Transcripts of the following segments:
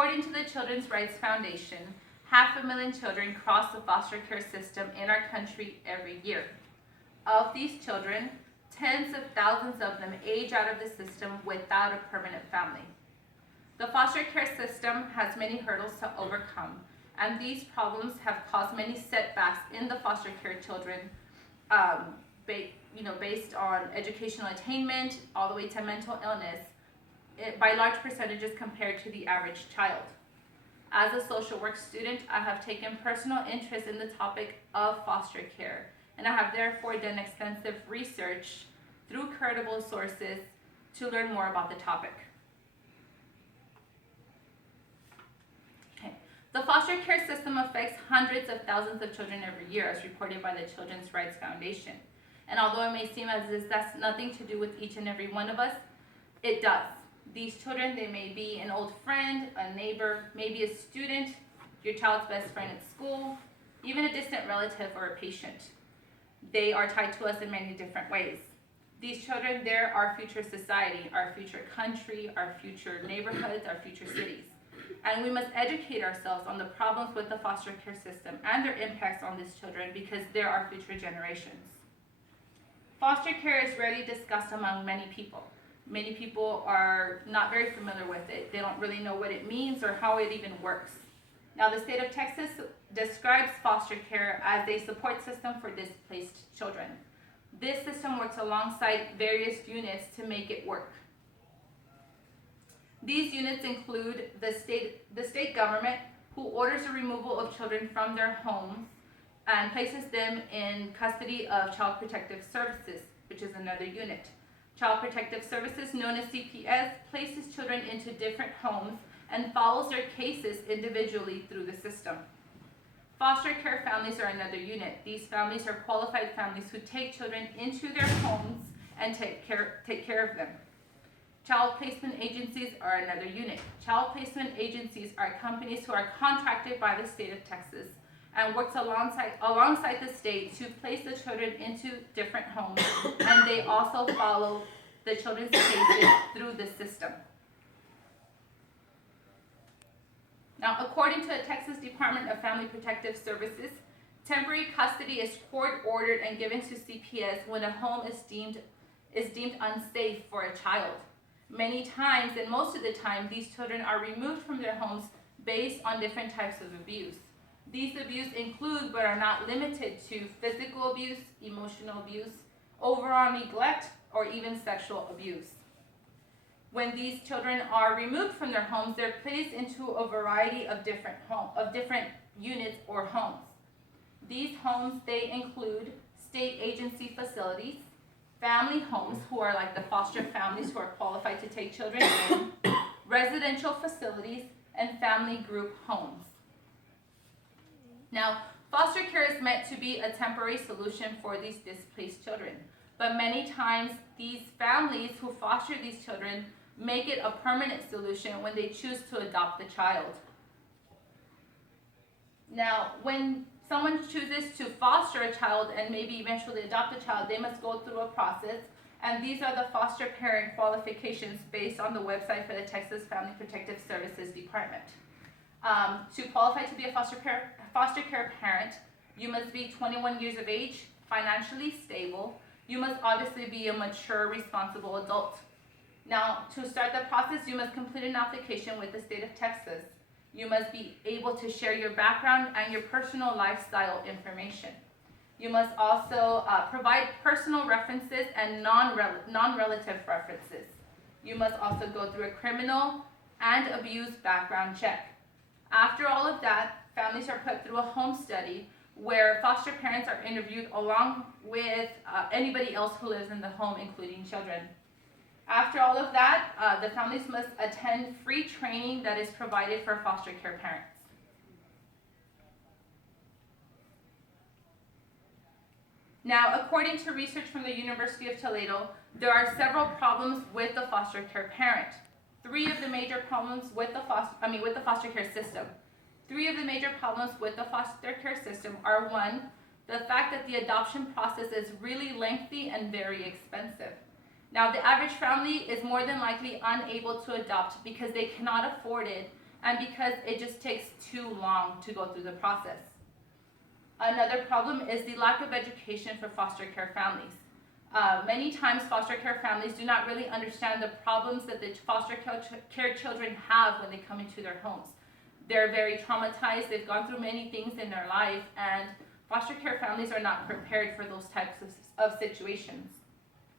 According to the Children's Rights Foundation, 500,000 children cross the foster care system in our country every year. Of these children, tens of thousands of them age out of the system without a permanent family. The foster care system has many hurdles to overcome, and these problems have caused many setbacks in the foster care children, based on educational attainment all the way to mental illness, by large percentages compared to the average child. As a social work student, I have taken personal interest in the topic of foster care, and I have therefore done extensive research through credible sources to learn more about the topic. The foster care system affects hundreds of thousands of children every year, as reported by the Children's Rights Foundation. And although it may seem as if that's nothing to do with each and every one of us, it does. These children, they may be an old friend, a neighbor, maybe a student, your child's best friend at school, even a distant relative or a patient. They are tied to us in many different ways. These children, they're our future society, our future country, our future neighborhoods, our future cities. And we must educate ourselves on the problems with the foster care system and their impacts on these children, because they're our future generations. Foster care is rarely discussed among many people. Many people are not very familiar with it. They don't really know what it means or how it even works. Now, the state of Texas describes foster care as a support system for displaced children. This system works alongside various units to make it work. These units include the state government, who orders the removal of children from their homes and places them in custody of Child Protective Services, which is another unit. Child Protective Services, known as CPS, places children into different homes and follows their cases individually through the system. Foster care families are another unit. These families are qualified families who take children into their homes and take care of them. Child placement agencies are another unit. Child placement agencies are companies who are contracted by the state of Texas and works alongside the state to place the children into different homes, and they also follow the children's cases through the system. Now, according to the Texas Department of Family Protective Services, temporary custody is court-ordered and given to CPS when a home is deemed unsafe for a child. Many times, and most of the time, these children are removed from their homes based on different types of abuse. These abuse include, but are not limited to, physical abuse, emotional abuse, overall neglect, or even sexual abuse. When these children are removed from their homes, they're placed into a variety of different units or homes. These homes, they include state agency facilities, family homes, who are like the foster families who are qualified to take children in, residential facilities, and family group homes. Now, foster care is meant to be a temporary solution for these displaced children, but many times these families who foster these children make it a permanent solution when they choose to adopt the child. Now, when someone chooses to foster a child and maybe eventually adopt a child, they must go through a process, and these are the foster parent qualifications based on the website for the Texas Family Protective Services Department. To qualify to be a foster care parent, you must be 21 years of age, financially stable. You must obviously be a mature, responsible adult. Now, to start the process, you must complete an application with the state of Texas. You must be able to share your background and your personal lifestyle information. You must also provide personal references and non-relative references. You must also go through a criminal and abuse background check. After all of that, families are put through a home study where foster parents are interviewed along with anybody else who lives in the home, including children. After all of that, the families must attend free training that is provided for foster care parents. Now, according to research from the University of Toledo, there are several problems with the foster care parent. Three of the major problems with the foster care system. Three of the major problems with the foster care system are: one, the fact that the adoption process is really lengthy and very expensive. Now, the average family is more than likely unable to adopt because they cannot afford it, and because it just takes too long to go through the process. Another problem is the lack of education for foster care families. Many times foster care families do not really understand the problems that the foster care children have when they come into their homes. They're very traumatized, they've gone through many things in their life, and foster care families are not prepared for those types of situations.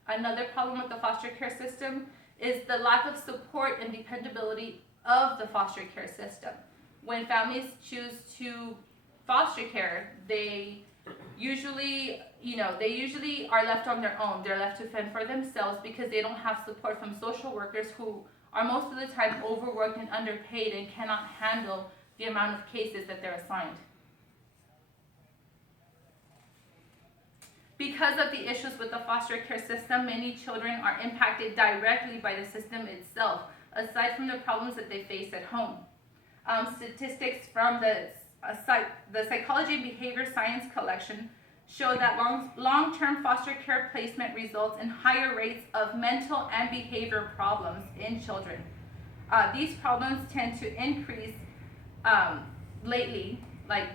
Another problem with the foster care system is the lack of support and dependability of the foster care system. When families choose to foster care, they usually are left on their own. They're left to fend for themselves because they don't have support from social workers who are most of the time overworked and underpaid and cannot handle the amount of cases that they're assigned. Because of the issues with the foster care system, many children are impacted directly by the system itself, aside from the problems that they face at home. Statistics from the Psychology and Behavior Science collection show that long-term foster care placement results in higher rates of mental and behavior problems in children. These problems tend to increase lately,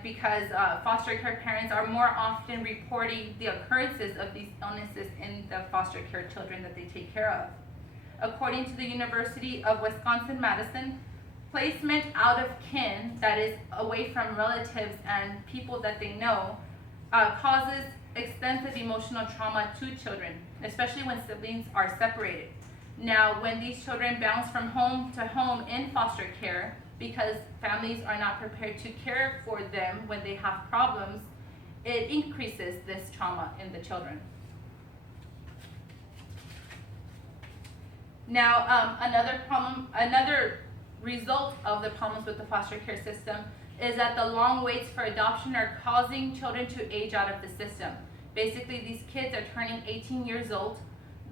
because foster care parents are more often reporting the occurrences of these illnesses in the foster care children that they take care of. According to the University of Wisconsin-Madison, placement out of kin, that is away from relatives and people that they know, causes extensive emotional trauma to children, especially when siblings are separated. Now, when these children bounce from home to home in foster care, because families are not prepared to care for them when they have problems, it increases this trauma in the children. Now, another result of the problems with the foster care system is that the long waits for adoption are causing children to age out of the system. Basically, these kids are turning 18 years old.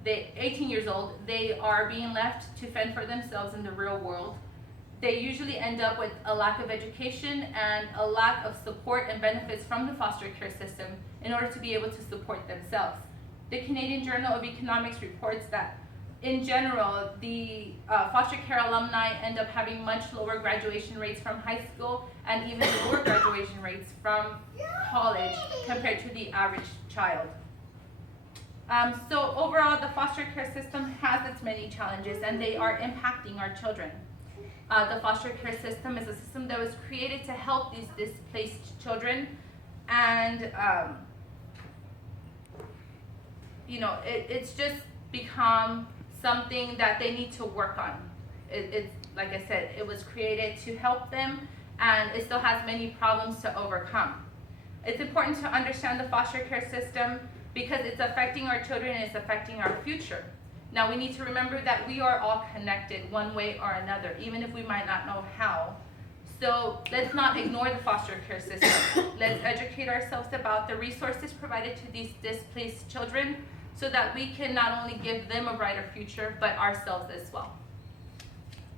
They are being left to fend for themselves in the real world. They usually end up with a lack of education and a lack of support and benefits from the foster care system in order to be able to support themselves. The Canadian Journal of Economics reports that in general, the foster care alumni end up having much lower graduation rates from high school and even lower graduation rates from college compared to the average child. So overall, the foster care system has its many challenges and they are impacting our children. The foster care system is a system that was created to help these displaced children, and it's just become something that they need to work on. It's like I said, it was created to help them, and it still has many problems to overcome. It's important to understand the foster care system because it's affecting our children and it's affecting our future. Now, we need to remember that we are all connected one way or another, even if we might not know how. So let's not ignore the foster care system. Let's educate ourselves about the resources provided to these displaced children so that we can not only give them a brighter future, but ourselves as well.